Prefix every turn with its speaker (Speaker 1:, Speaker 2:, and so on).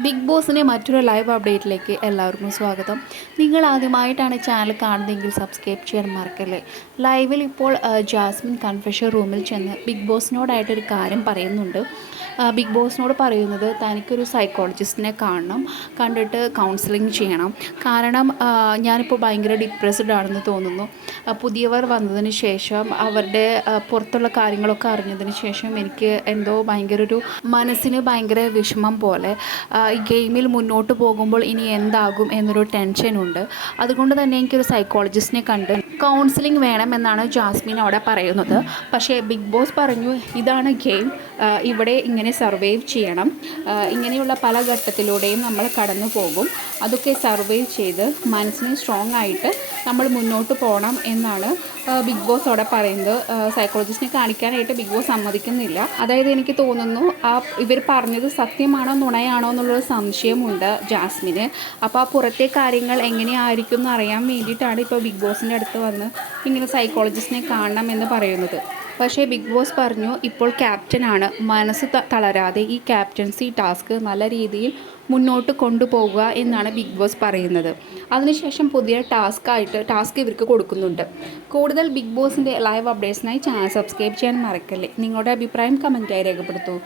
Speaker 1: Big ബോസിന്റെ മറ്റൊരു live അപ്ഡേറ്റിലേക്ക് എല്ലാവർക്കും സ്വാഗതം. നിങ്ങൾ ആദ്യമായിട്ടാണ് ചാനൽ കാണുന്നതെങ്കിൽ സബ്സ്ക്രൈബ് ചെയ്യാൻ മറക്കല്ലേ? ലൈവിൽ ഇപ്പോൾ ജാസ്മിൻ കൺഫെഷൻ റൂമിൽ ചെന്ന് ബിഗ് ബോസിനോടായിട്ടൊരു കാര്യം പറയുന്നുണ്ട്. ബിഗ് ബോസിനോട് പറയുന്നത് തനിക്കൊരു സൈക്കോളജിസ്റ്റിനെ കാണണം കണ്ടിട്ട് കൗൺസിലിംഗ് ചെയ്യണം. കാരണം ഞാനിപ്പോൾ ഭയങ്കര ഡിപ്രസ്ഡ് ആണെന്ന് തോന്നുന്നു. പുതിയവർ വന്നതിന് ശേഷം അവരുടെ പുറത്തുള്ള കാര്യങ്ങളൊക്കെ അറിഞ്ഞതിന് ശേഷം എനിക്ക് എന്തോ ഭയങ്കര ഒരു മനസ്സിന് ഭയങ്കര വിഷമം പോലെ ഈ ഗെയിമിൽ മുന്നോട്ട് പോകുമ്പോൾ ഇനി എന്താകും എന്നൊരു ടെൻഷനുണ്ട് അതുകൊണ്ട് തന്നെ എനിക്കൊരു സൈക്കോളജിസ്റ്റിനെ കണ്ട് കൗൺസിലിംഗ് വേണമെന്നാണ് ജാസ്മിൻ അവിടെ പറയുന്നത്. പക്ഷേ ബിഗ് ബോസ് പറഞ്ഞു ഇതാണ് ഗെയിം. ഇവിടെ ഇങ്ങനെ സർവൈവ് ചെയ്യണം. ഇങ്ങനെയുള്ള പല ഘട്ടത്തിലൂടെയും നമ്മൾ കടന്നു പോകും. അതൊക്കെ സർവൈവ് ചെയ്ത് മനസ്സിന് സ്ട്രോങ് ആയിട്ട് നമ്മൾ മുന്നോട്ട് പോകണം എന്നാണ് ബിഗ് ബോസ് അവിടെ പറയുന്നത്. സൈക്കോളജിസ്റ്റിനെ കാണിക്കാനായിട്ട് ബിഗ് ബോസ് സമ്മതിക്കുന്നില്ല. അതായത് എനിക്ക് തോന്നുന്നു ആ ഇവർ പറഞ്ഞത് സത്യമാണോ നുണയാണോ എന്നുള്ളൊരു സംശയമുണ്ട് ജാസ്മിന്. അപ്പോൾ ആ പുറത്തെ കാര്യങ്ങൾ എങ്ങനെയായിരിക്കും എന്ന് അറിയാൻ വേണ്ടിയിട്ടാണ് ഇപ്പോൾ ബിഗ് ബോസിന്റെ അടുത്ത് വന്ന് ഇങ്ങനെ സൈക്കോളജിസ്റ്റിനെ കാണണം എന്ന് പറയുന്നത്. പക്ഷേ ബിഗ് ബോസ് പറഞ്ഞു ഇപ്പോൾ ക്യാപ്റ്റനാണ് മനസ്സ് തളരാതെ ഈ ക്യാപ്റ്റൻസി ടാസ്ക് നല്ല രീതിയിൽ മുന്നോട്ട് കൊണ്ടുപോകുക എന്നാണ് ബിഗ് ബോസ് പറയുന്നത്. അതിനുശേഷം പുതിയ ടാസ്ക് ആയിട്ട് ടാസ്ക് ഇവർക്ക് കൊടുക്കുന്നുണ്ട്. കൂടുതൽ ബിഗ് ബോസിന്റെ ലൈവ് അപ്ഡേറ്റ്സിനായി ചാനൽ സബ്സ്ക്രൈബ് ചെയ്യാൻ മറക്കല്ലേ? നിങ്ങളുടെ അഭിപ്രായം കമന്റായി രേഖപ്പെടുത്തൂ.